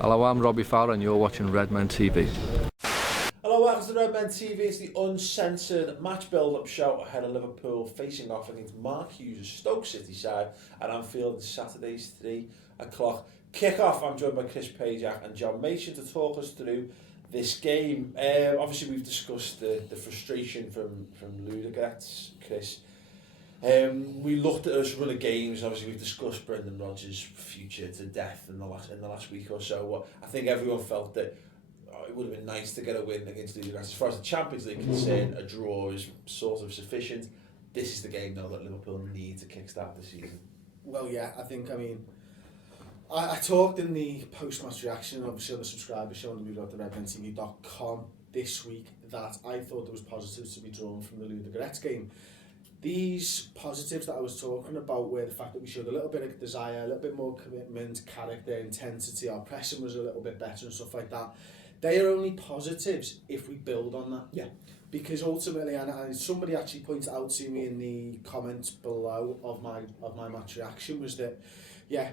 Hello, I'm Robbie Fowler and you're watching Redmen TV. Hello, welcome to Redmen TV. It's the Uncensored Match Build Up show ahead of Liverpool facing off against Mark Hughes' Stoke City side at Anfield on Saturday's 3 o'clock kick-off. I'm joined by Chris Pajak and John Mason to talk us through this game. Obviously, we've discussed the frustration from Ludogorets, Chris. We looked at us run of games. Obviously, we've discussed Brendan Rodgers' future to death in the last week or so. I think everyone felt that it would have been nice to get a win against Ludogorets. As far as the Champions League is concerned, a draw is sort of sufficient. This is the game now that Liverpool need to kickstart the season. Well, yeah, I talked in the post-match reaction, obviously on the subscriber show on redmentv.com this week, that I thought there was positives to be drawn from the Ludogorets game. These positives that I was talking about were the fact that we showed a little bit of desire, a little bit more commitment, character, intensity, our pressing was a little bit better and stuff like that. They are only positives if we build on that. Yeah. Because ultimately, and somebody actually pointed out to me in the comments below of my match reaction, was that, yeah,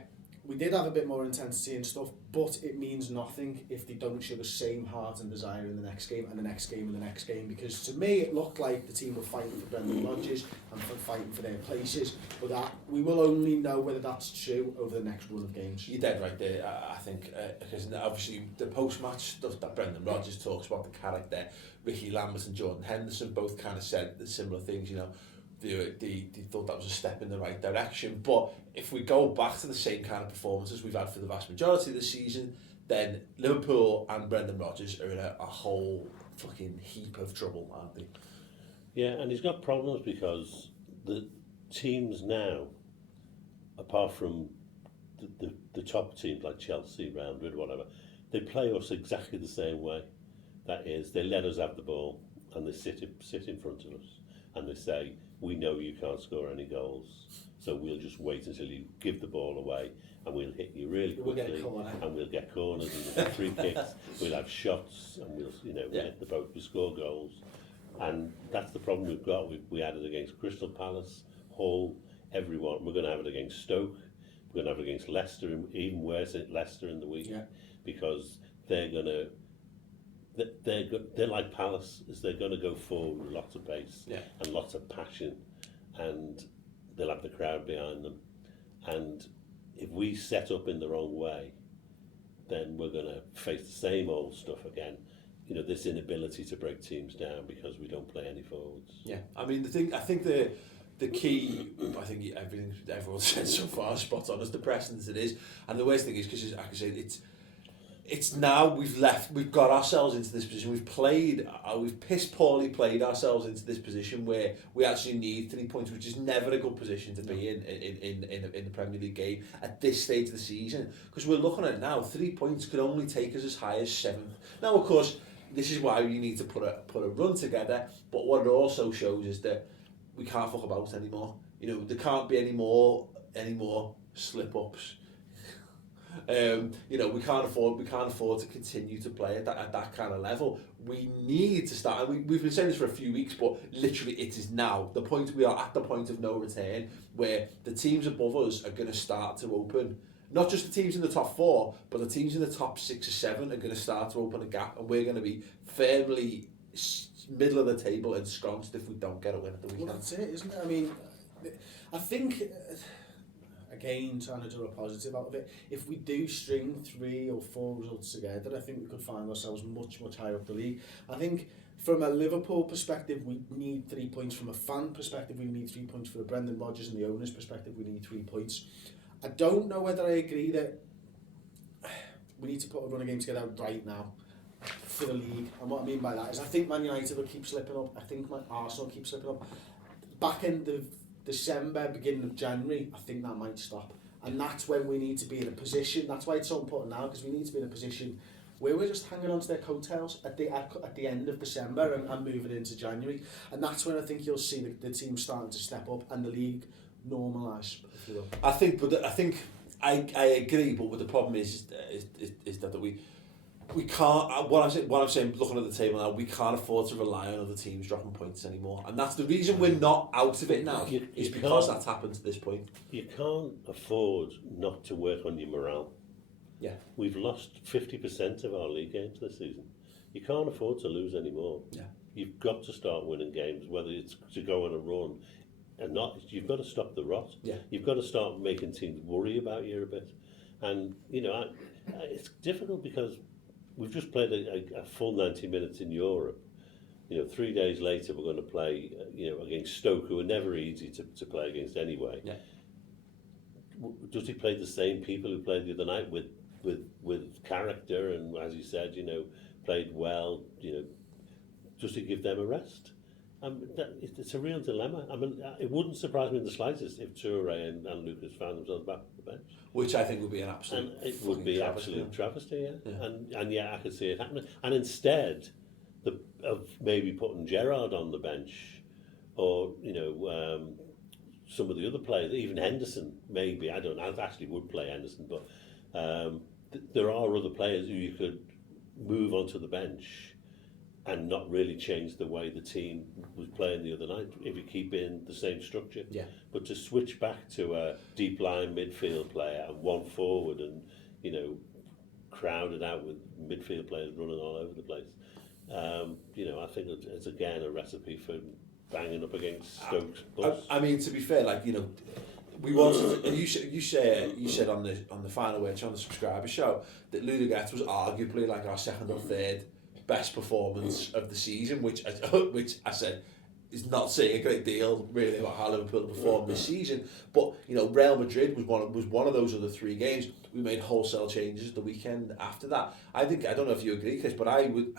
we did have a bit more intensity and stuff, but it means nothing if they don't show the same heart and desire in the next game and the next game and the next game. Because to me, it looked like the team were fighting for Brendan Rodgers and fighting for their places. But that we will only know whether that's true over the next run of games. You're dead right there, I think, because obviously the post-match stuff that Brendan Rodgers talks about, the character, Ricky Lambert and Jordan Henderson both kind of said the similar things, you know. They thought that was a step in the right direction, but if we go back to the same kind of performances we've had for the vast majority of the season, then Liverpool and Brendan Rodgers are in a whole fucking heap of trouble, aren't they? Yeah, and he's got problems because the teams now, apart from the top teams like Chelsea, Real Madrid, whatever, they play us exactly the same way. That is, they let us have the ball and they sit in front of us and they say, we know you can't score any goals, so we'll just wait until you give the ball away and we'll hit you really quickly and we'll get corners and we'll get free kicks, we'll have shots and we'll hit the boat, we score goals. And that's the problem we've got. We had it against Crystal Palace, Hull, everyone. We're going to have it against Stoke, we're going to have it against Leicester, and even worse at Leicester in the week, because they're like Palace, is they're going to go forward with lots of pace and lots of passion, and they'll have the crowd behind them. And if we set up in the wrong way, then we're going to face the same old stuff again. You know, this inability to break teams down because we don't play any forwards. Yeah, I mean, I think the key, I think everything everyone said so far is spot on, as depressing as it is. And the worst thing is, because I can say it's now we've got ourselves into this position. We've piss poorly played ourselves into this position where we actually need 3 points, which is never a good position to be in the Premier League game at this stage of the season. Because we're looking at it now, 3 points could only take us as high as 7th. Now, of course, this is why you need to put a run together. But what it also shows is that we can't fuck about anymore. You know, there can't be any more slip ups. You know, we can't afford to continue to play at that kind of level. We need to start, and we've been saying this for a few weeks, but literally it is now the point. We are at the point of no return where the teams above us are going to start to open. Not just the teams in the top 4, but the teams in the top 6 or 7 are going to start to open a gap, and we're going to be firmly middle of the table and ensconced if we don't get a win at the weekend. Well, that's it, isn't it? I mean, I think, again, trying to do a positive out of it, if we do string 3 or 4 results together, I think we could find ourselves much, much higher up the league. I think from a Liverpool perspective, we need 3 points. From a fan perspective, we need 3 points. For Brendan Rodgers and the owner's perspective, we need 3 points. I don't know whether I agree that we need to put a run of game together right now for the league. And what I mean by that is I think Man United will keep slipping up. I think Arsenal keep slipping up. Back end of December, beginning of January, I think that might stop. And that's when we need to be in a position. That's why it's so important now, because we need to be in a position where we're just hanging on to their coattails at the end of December and moving into January. And that's when I think you'll see the team starting to step up and the league normalise, if you will. I think I agree, but the problem is that we can't. What I'm saying, looking at the table now, we can't afford to rely on other teams dropping points anymore, and that's the reason we're not out of it now. Is because that's happened to this point. You can't afford not to work on your morale. Yeah. We've lost 50% of our league games this season. You can't afford to lose anymore. Yeah. You've got to start winning games, whether it's to go on a run and not. You've got to stop the rot. Yeah. You've got to start making teams worry about you a bit. And, you know, it's difficult because we've just played a full 90 minutes in Europe. You know, 3 days later we're going to play, against Stoke, who are never easy to play against anyway. Yeah. Does he play the same people who played the other night with character and, as you said, played well? Does he give them a rest? It's a real dilemma. I mean, it wouldn't surprise me in the slightest if Toure and Lucas found themselves back at the bench. Which I think would be an absolute. And it would be absolute travesty, yeah. Yeah. And I could see it happening. And instead of maybe putting Gerrard on the bench, or some of the other players, even Henderson, maybe I actually would play Henderson, but there are other players who you could move onto the bench and not really change the way the team was playing the other night if you keep in the same structure. Yeah. But to switch back to a deep line midfield player and one forward and, crowded out with midfield players running all over the place, I think it's again a recipe for banging up against Stoke's bus. I mean, to be fair, we wanted to, and you said on the final word on the subscriber show that Ludogorets was arguably like our second or third best performance of the season, which I said is not saying a great deal really about how Liverpool performed this season. But Real Madrid was one of those other three games. We made wholesale changes the weekend after that. I don't know if you agree, Chris, but I would.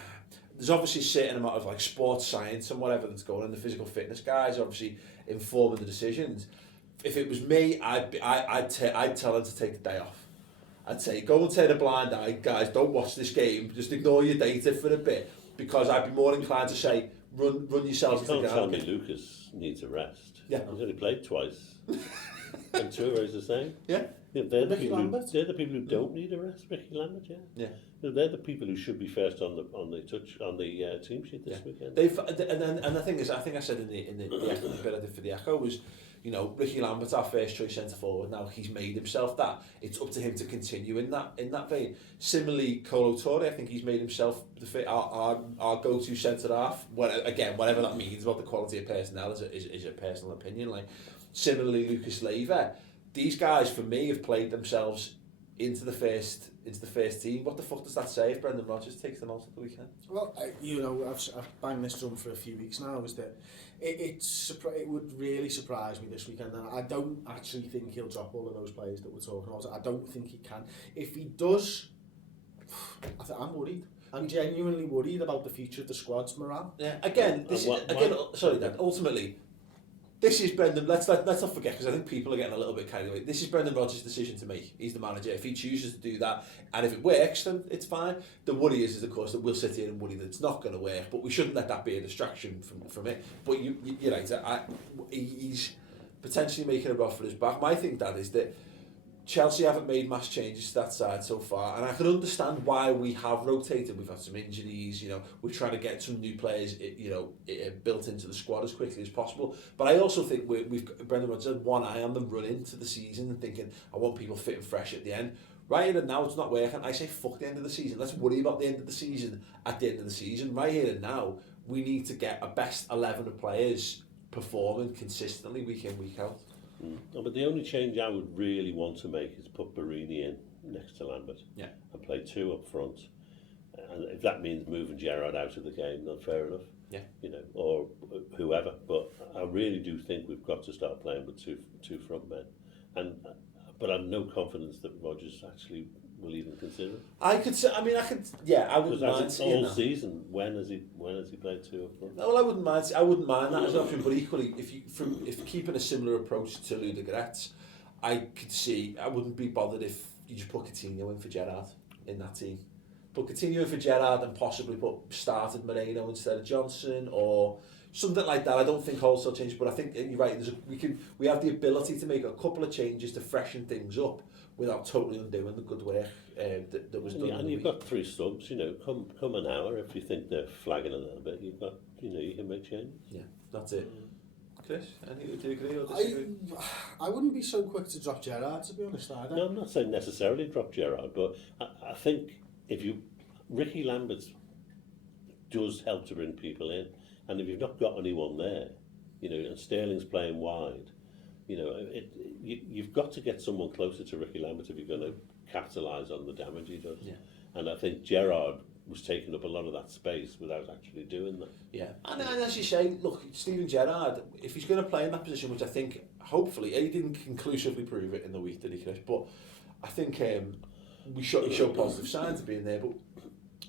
There's obviously a certain amount of sports science and whatever that's going on. The physical fitness guys obviously informing the decisions. If it was me, I'd tell them to take the day off. I'd say, go and turn a blind eye, guys, don't watch this game, just ignore your data for a bit, because I'd be more inclined to say, run yourselves into the ground. You can't tell me Lucas needs a rest. Yeah. He's only played twice. And Toure's the same. Yeah. They're the people who don't need a rest. Ricky Lambert, yeah. Yeah. They're the people who should be first on the team sheet this weekend. And the thing is, I think I said in the Echo, the bit I did for the Echo was, Ricky Lambert's our first choice centre forward. Now he's made himself that. It's up to him to continue in that vein. Similarly, Kolo Toure, I think he's made himself our go-to centre half. Whatever that means about the quality of personnel is a personal opinion. Similarly, Lucas Leiva, these guys for me have played themselves into the first team. What the fuck does that say if Brendan Rodgers takes them out at the weekend? Well, I've banged this drum for a few weeks now. Is that it would really surprise me this weekend, and I don't actually think he'll drop all of those players that we're talking about. I don't think he can. If he does, I'm worried. I'm genuinely worried about the future of the squad's morale. Yeah. Ultimately, this is Brendan. Let's not forget, because I think people are getting a little bit carried away. This is Brendan Rodgers' decision to make. He's the manager. If he chooses to do that, and if it works, then it's fine. The worry is of course that we'll sit here and worry that it's not going to work. But we shouldn't let that be a distraction from it. But you're right. He's potentially making a run for his back. My thing, Dad, is that Chelsea haven't made mass changes to that side so far, and I can understand why we have rotated. We've had some injuries, we're trying to get some new players, built into the squad as quickly as possible. But I also think Brendan Rodgers had one eye on the run into the season and thinking, I want people fit and fresh at the end. Right here and now, it's not working. I say, fuck the end of the season. Let's worry about the end of the season at the end of the season. Right here and now, we need to get a best 11 of players performing consistently week in, week out. No, but the only change I would really want to make is put Barini in next to Lambert. Yeah. And play two up front. And if that means moving Gerrard out of the game, then fair enough. Yeah. Or whoever. But I really do think we've got to start playing with two front men. But I've no confidence that Rodgers actually will even consider it. I wouldn't mind seeing that. Season, when has he played two up front? No, well, I wouldn't mind that as an option. But equally, if keeping a similar approach to Ludogorets, I wouldn't be bothered if you just put Coutinho in for Gerrard in that team. Put Coutinho in for Gerrard and possibly started Moreno instead of Johnson or something like that. I don't think wholesale change, but I think you're right. We have the ability to make a couple of changes to freshen things up without totally undoing the good work that was done. And you've got three subs. Come an hour if you think they're flagging a little bit. You can make changes. Yeah, that's it. Chris? Any, do you agree or disagree? I wouldn't be so quick to drop Gerrard, to be honest, either. No, I'm not saying necessarily drop Gerrard, but I think Ricky Lambert does help to bring people in, and if you've not got anyone there, and Sterling's playing wide, you've got to get someone closer to Ricky Lambert if you're going to capitalise on the damage he does. Yeah. And I think Gerrard was taking up a lot of that space without actually doing that. Yeah, and as you say, look, Steven Gerrard, if he's going to play in that position, which I think, hopefully, he didn't conclusively prove it in the week, did he, Chris? But I think he showed positive signs of being there, but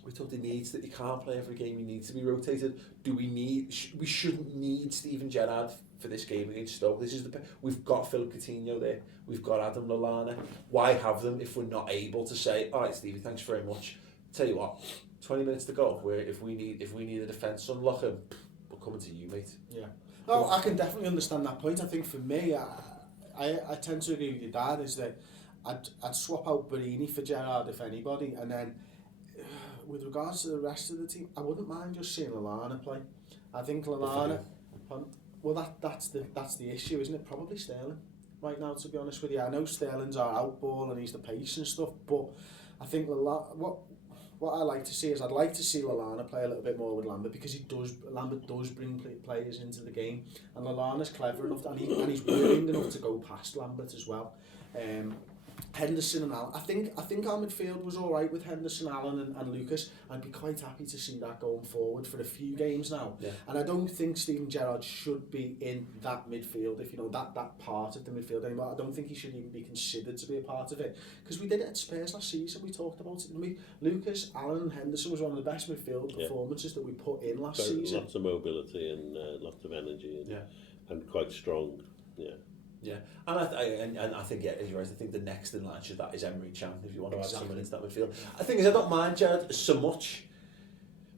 we thought he can't play every game, he needs to be rotated. We shouldn't need Steven Gerrard for this game against Stoke. We've got Philip Coutinho there, we've got Adam Lallana. Why have them if we're not able to say, all right, Stevie, thanks very much. Tell you what, 20 minutes to go. Where if we need a defence unlock him, we're coming to you, mate. Yeah. Oh, I can definitely understand that point. I think for me, I tend to agree with your dad. Is that I'd swap out Barini for Gerrard if anybody, and then with regards to the rest of the team, I wouldn't mind just seeing Lallana play. I think Lallana. Well, that's the issue, isn't it? Probably Sterling right now, to be honest with you. I know Sterling's our outball and he's the pace and stuff, but I think what I like to see is I'd like to see Lallana play a little bit more with Lambert, because Lambert does bring players into the game, and Lallana's clever enough and he's willing enough to go past Lambert as well. Henderson and Allen. I think our midfield was all right with Henderson, Allen and Lucas. I'd be quite happy to see that going forward for a few games now. Yeah. And I don't think Steven Gerrard should be in that midfield, if that part of the midfield anymore. I don't think he should even be considered to be a part of it, because we did it at Spurs last season. We talked about it. Lucas, Allen and Henderson was one of the best midfield performances that we put in last season. Lots of mobility and lots of energy and quite strong. Yeah, and I think as you're right, I think the next in line should that is Emery Chan, if you want to add someone into that midfield. I think I don't mind Gerrard so much,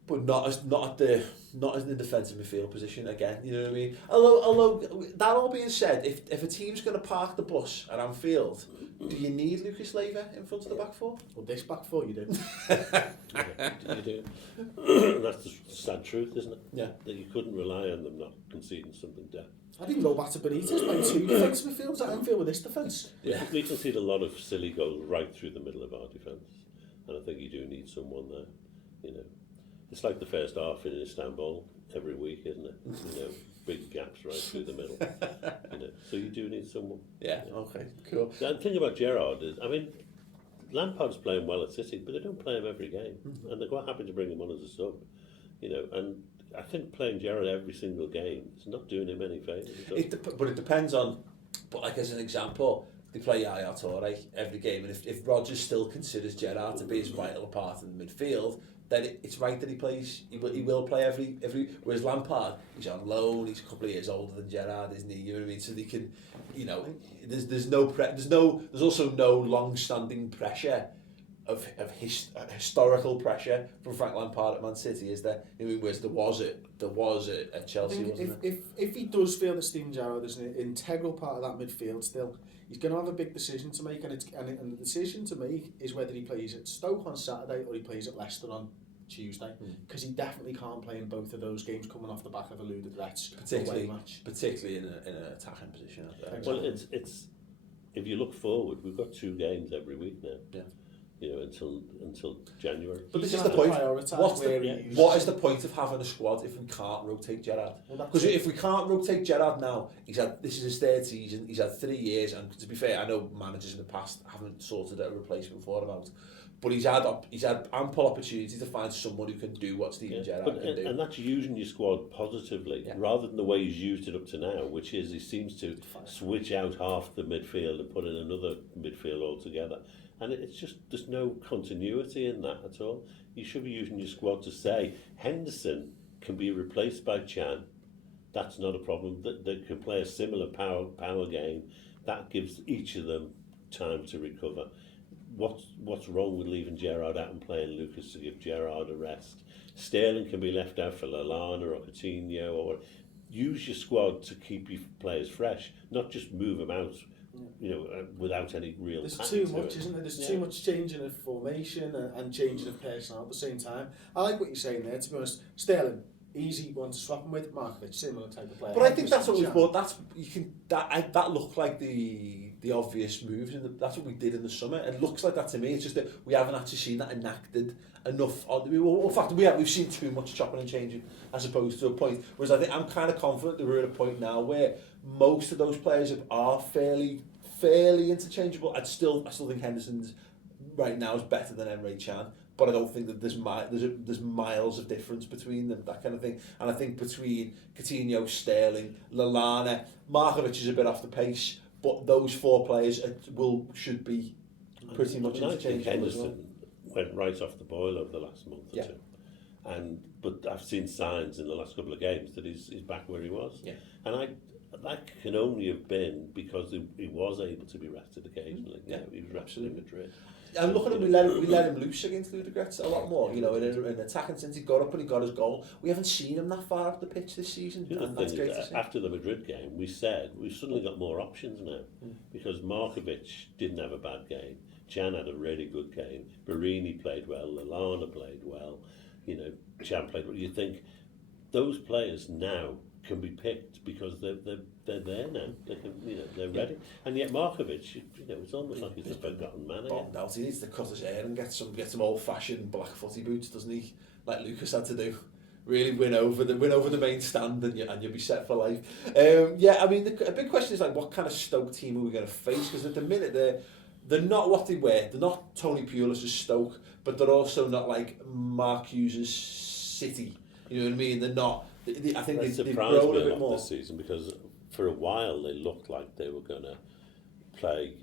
but not as in the defensive midfield position again. You know what I mean? Although that all being said, if a team's going to park the bus at Anfield, do you need Lucas Leiva in front of the back four? Well, this back four you do. You do. That's the sad truth, isn't it? Yeah. That you couldn't rely on them not conceding something down. I didn't go back to Benitez playing two defensive midfields at Anfield with this defence. Yeah. We concede a lot of silly goals right through the middle of our defence, and I think you do need someone there. It's like the first half in Istanbul every week, isn't it? Big gaps right through the middle. So you do need someone. Yeah. Okay. Cool. The thing about Gerrard is, Lampard's playing well at City, but they don't play him every game, and they're quite happy to bring him on as a sub. And I think playing Gerrard every single game is not doing him any favours. But it depends on. But like as an example, they play Yaya Toure every game, and if Rodgers still considers Gerrard to be his vital part in the midfield, then it's right that he plays. He will play every. Whereas Lampard, he's on loan. He's a couple of years older than Gerrard, isn't he? You know what I mean? So they can, there's also no long-standing pressure of historical pressure from Frank Lampard at Man City, is there? Whereas there was at Chelsea, wasn't it? If he does feel that Steven Gerrard is an integral part of that midfield still, he's going to have a big decision to make, and the decision to make is whether he plays at Stoke on Saturday or he plays at Leicester on Tuesday, because he definitely can't play in both of those games coming off the back of a Ludwig Retsch away match. Particularly in an attacking position. Well, it's if you look forward, we've got 2 games every week now. Yeah. Until January. But this is the point. What is the point of having a squad if we can't rotate Gerrard? Because if we can't rotate Gerrard now, this is his 3rd season. He's had 3 years, and to be fair, I know managers in the past haven't sorted a replacement for him out. But he's had ample opportunity to find someone who can do what Steven Gerrard can do. And that's using your squad positively, rather than the way he's used it up to now, which is he seems to switch out half the midfield and put in another midfield altogether. And it's just, there's no continuity in that at all. You should be using your squad to say, Henderson can be replaced by Chan. That's not a problem. They can play a similar power game. That gives each of them time to recover. What's wrong with leaving Gerrard out and playing Lucas to give Gerrard a rest? Sterling can be left out for Lallana or Coutinho, or use your squad to keep your players fresh, not just move them out without any real. There's too much, isn't there? There's too much changing of formation and changing of personnel at the same time. I like what you're saying there, to be honest. Sterling, easy one to swap him with. Markovic, similar type of player. But I think that's what we bought. That looked like the obvious moves, and that's what we did in the summer. It looks like that to me. It's just that we haven't actually seen that enacted enough. In fact, we've seen too much chopping and changing as opposed to a point. Whereas I think I'm kind of confident that we're at a point now where most of those players are fairly interchangeable. I still think Henderson's right now is better than Emre Can. But I don't think that there's miles of difference between them, that kind of thing. And I think between Coutinho, Sterling, Lallana, Markovic is a bit off the pace, but those four players should be pretty much interchangeable. Henderson went right off the boil over the last month or two, but I've seen signs in the last couple of games that he's back where he was, and that can only have been because he was able to be rested occasionally. He was rested in Madrid. And look at him, we let him loose against Ludogorets a lot more, in attacking sense. He got up and he got his goal. We haven't seen him that far up the pitch this season. And that's great to see. After the Madrid game, we said we've suddenly got more options now because Markovic didn't have a bad game. Can had a really good game. Barini played well. Lallana played well. Can played well. You think those players now can be picked because they're there now. They can, they're ready. And yet Markovic, it's almost like he's a forgotten man again. Now he needs to cut his hair and get some old-fashioned black footy boots, doesn't he? Like Lucas had to do. Really win over the main stand and you'll be set for life. I mean, a big question is like, what kind of Stoke team are we going to face? Because at the minute they're not what they were. They're not Tony Pulis' Stoke, but they're also not like Mark Hughes' City. You know what I mean? They're not. I think they've grown a bit more this season because for a while they looked like they were going to play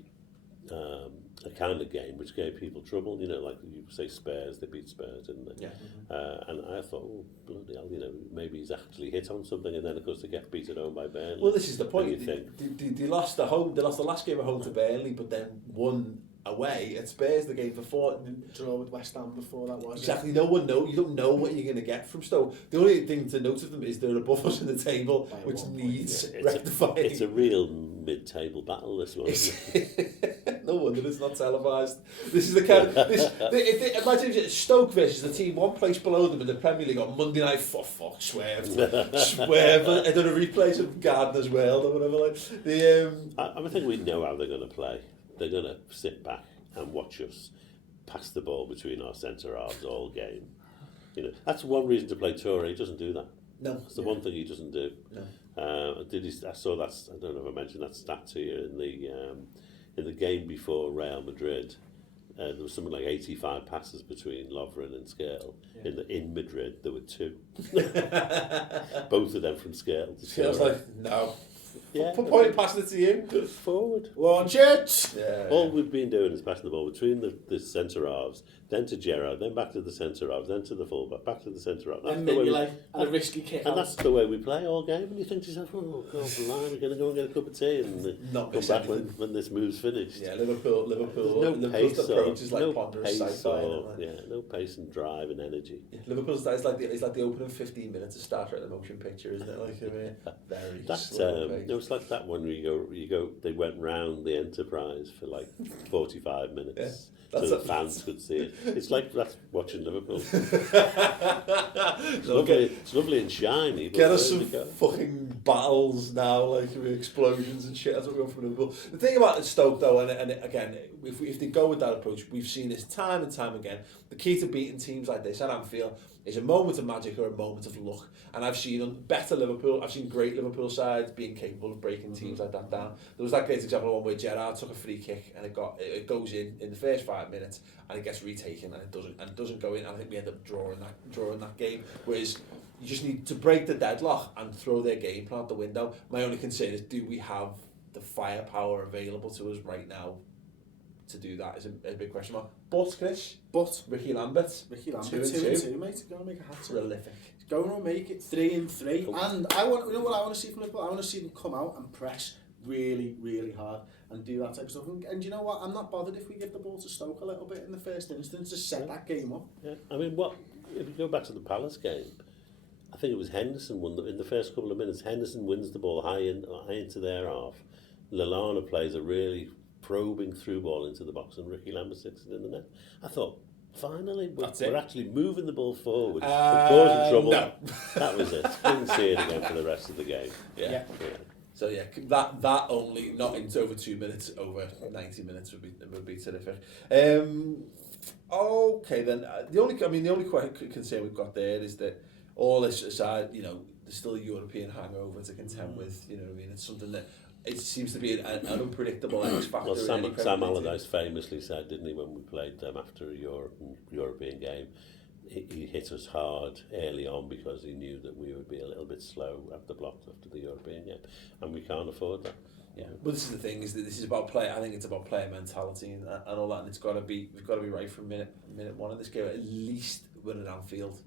a kind of game which gave people trouble. Like you say, Spurs, they beat Spurs, didn't they? And I thought, oh bloody hell, maybe he's actually hit on something. And then of course they get beaten home by Burnley. Well, this is the point. They lost the last game at home to Burnley, but then won away at Spurs the game before. Draw with West Ham before that was exactly. No one knows. You don't know what you're going to get from Stoke. The only thing to note of them is they're above us in the table, which needs rectifying. It's a real mid-table battle. This one. No wonder it's not televised. This is the kind of imagine if Stoke versus the team one place below them in the Premier League on Monday night. Swerved. I done a replay of Gardner's World or whatever. I think we know how they're going to play. They're going to sit back and watch us pass the ball between our centre halves all game. That's one reason to play Toure. He doesn't do that. No, that's the one thing he doesn't do. No. I saw that. I don't know if I mentioned that stat to you in the game before Real Madrid. There was something like 85 passes between Lovren and Scale. In Madrid, there were 2. Both of them from Scale. Feels like no. Point passing it to you. Forward. Launch it. All we've been doing is passing the ball between the centre halves, then to Gerrard, then back to the centre halves, then to the fullback, back to the centre halves. And then a risky kick. And that's the way we play all game. And you think to yourself, oh God, we're going to go and get a cup of tea and not come back when this move's finished. Yeah, Liverpool. No pace approach is like no ponderous pace no pace and drive and energy. Liverpool's it's like the opening 15 minutes of starter at the motion picture, isn't it? Like very slow pace. It's like that one where you go. They went round the Enterprise for like 45 minutes. So the fans could see it. It's like that's watching Liverpool. It's lovely and shiny. But get us some fucking battles now, like with explosions and shit. That's what we want from Liverpool. The thing about Stoke, though, and again, if they go with that approach, we've seen this time and time again. The key to beating teams like this at Anfield is a moment of magic or a moment of luck. And I've seen better Liverpool, I've seen great Liverpool sides being capable of breaking teams like that down. There was that great example of one where Gerrard took a free kick and it goes in the first 5 minutes and it gets retaken and it doesn't go in. And I think we end up drawing that game. Whereas you just need to break the deadlock and throw their game plan out the window. My only concern is, do we have the firepower available to us right now to do that? Is a big question mark. But Ricky Lambert, 2-2, mate. Go and make a hat trick. Prolific. Go and make it 3-3. And I want, what I want to see from Liverpool? I want to see them come out and press really, really hard and do that type of stuff. And you know what? I'm not bothered if we give the ball to Stoke a little bit in the first instance to set that game up. Yeah. I mean, if you go back to the Palace game, I think it was Henderson won in the first couple of minutes. Henderson wins the ball high into their half. Lallana plays a really probing through ball into the box and Ricky Lambert sticks it in the net. I thought, Finally, That's we're it. actually moving the ball forward. We're causing trouble. No. That was it. Didn't see it again for the rest of the game. Yeah. So yeah, that only not into over 2 minutes, over 90 minutes would be terrific. Okay then. The only concern we've got there is that all this aside, you know, there's still a European hangover to contend with. You know what I mean? It's something that it seems to be an unpredictable X factor. Well, Sam Allardyce famously said, didn't he, when we played them after a European game, he hit us hard early on because he knew that we would be a little bit slow at the blocks after the European game, and we can't afford that. Yeah, but this is the thing, is that this is about play. I think it's about player mentality and all that, and we've got to be right from minute one in this game. At least we're at Anfield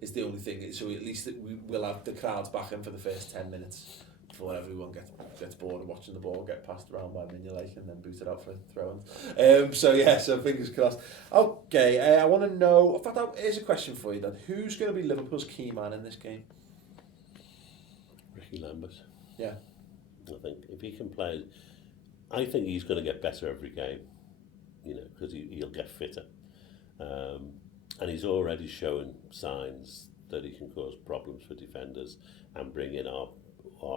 is the only thing. So at least we will have the crowds back in for the first 10 minutes before everyone gets bored of watching the ball get passed around by Mignolet and then booted out for throw-ins. So fingers crossed. Okay, I want to know. In fact, here's a question for you then: who's going to be Liverpool's key man in this game? Ricky Lambert. Yeah. I think if he can play, I think he's going to get better every game, you know, because he'll get fitter. And he's already showing signs that he can cause problems for defenders and bring in our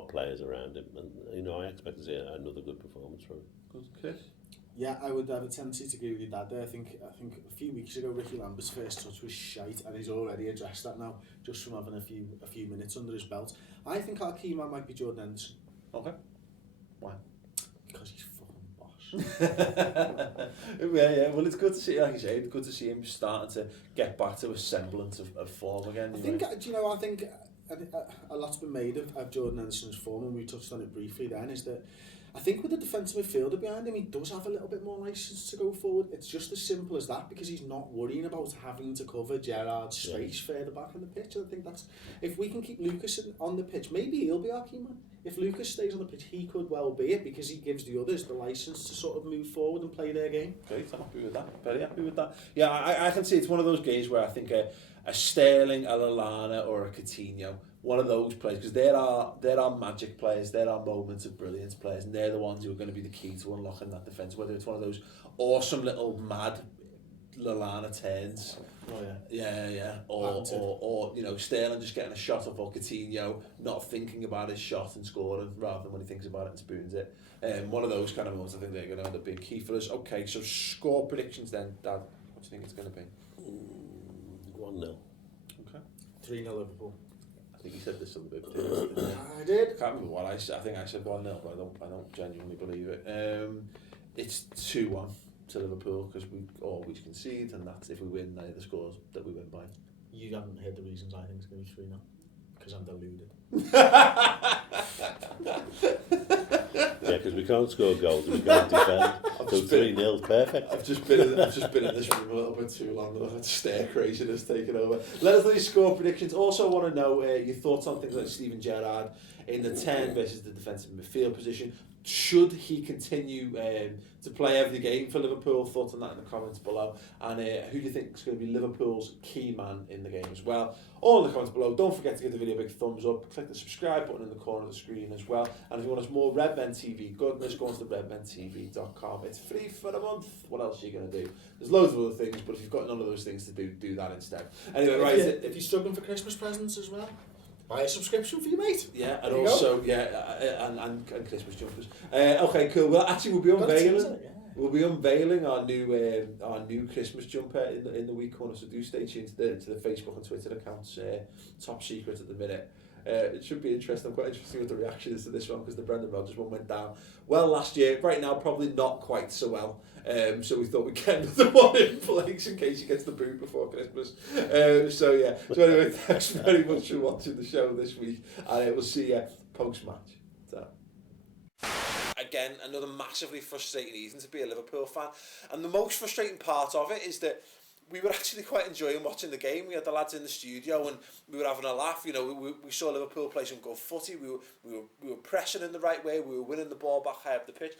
players around him. And, you know, I expect to see another good performance from him. Good, Chris? Yeah, I would have a tendency to agree with your dad there. I think a few weeks ago Ricky Lambert's first touch was shite, and he's already addressed that now just from having a few minutes under his belt. I think our key man might be Jordan Henderson. Okay. Why? Because he's fucking boss. Yeah. Well, it's good to see, like you say, it's good to see him starting to get back to a semblance of form again. I think a lot's been made of Jordan Henderson's form, and we touched on it briefly then, is that I think with the defensive midfielder behind him, he does have a little bit more licence to go forward. It's just as simple as that, because he's not worrying about having to cover Gerrard's space further back in the pitch. And I think that's, if we can keep Lucas on the pitch, maybe he'll be our key man. If Lucas stays on the pitch, he could well be it, because he gives the others the licence to sort of move forward and play their game. Great, I'm happy with that. Very happy with that. Yeah, I can see it's one of those games where I think a Sterling, a Lallana or a Coutinho, one of those players, because they're our magic players, they're our moments of brilliance players, and they're the ones who are going to be the key to unlocking that defence, whether it's one of those awesome little mad Lallana turns. Oh Yeah. Or you know, Sterling just getting a shot off, or Coutinho not thinking about his shot and scoring rather than when he thinks about it and spoons it. One of those kind of moments, I think they're going to end up being key for us. Okay, so score predictions then, Dad. What do you think it's going to be? 1-0. Okay. 3-0 Liverpool. I think he said this a little bit. I did. I can't remember what I said. I think I said 1-0, but I don't genuinely believe it. It's 2-1 to Liverpool, because we always concede, and that's if we win the scores that we win by. You haven't heard the reasons I think it's going to be 3-0, because I'm deluded. Yeah, because we can't score goals and we can't defend. So 3-0 perfect. I've just been in this room a little bit too long, and I've had stare craziness taking over. Let us know your score predictions. Also want to know your thoughts on things like Steven Gerrard in the 10 versus the defensive midfield position. Should he continue to play every game for Liverpool? Thoughts on that in the comments below. And who do you think is going to be Liverpool's key man in the game as well? All in the comments below. Don't forget to give the video a big thumbs up. Click the subscribe button in the corner of the screen as well. And if you want us more Redmen TV goodness, go on to redmentv.com. It's free for a month. What else are you going to do? There's loads of other things, but if you've got none of those things to do that instead. Anyway, right. If you're struggling for Christmas presents as well, buy a subscription for your mate. Yeah, and also and Christmas jumpers. Okay, cool. Well, actually, we'll be unveiling our new Christmas jumper in the week corner. So do stay tuned to the Facebook and Twitter accounts. Top secret at the minute. It should be interesting. I'm quite interested what the reaction is to this one, because the Brendan Rodgers one went down well last year. Right now, probably not quite so well. So we thought we'd get another one in place in case he gets the boot before Christmas. So anyway, thanks very much for watching the show this week, and we'll see you post-match. Again, another massively frustrating evening to be a Liverpool fan, and the most frustrating part of it is that we were actually quite enjoying watching the game. We had the lads in the studio and we were having a laugh. You know, we saw Liverpool play some good footy. We were pressing in the right way. We were winning the ball back high up the pitch.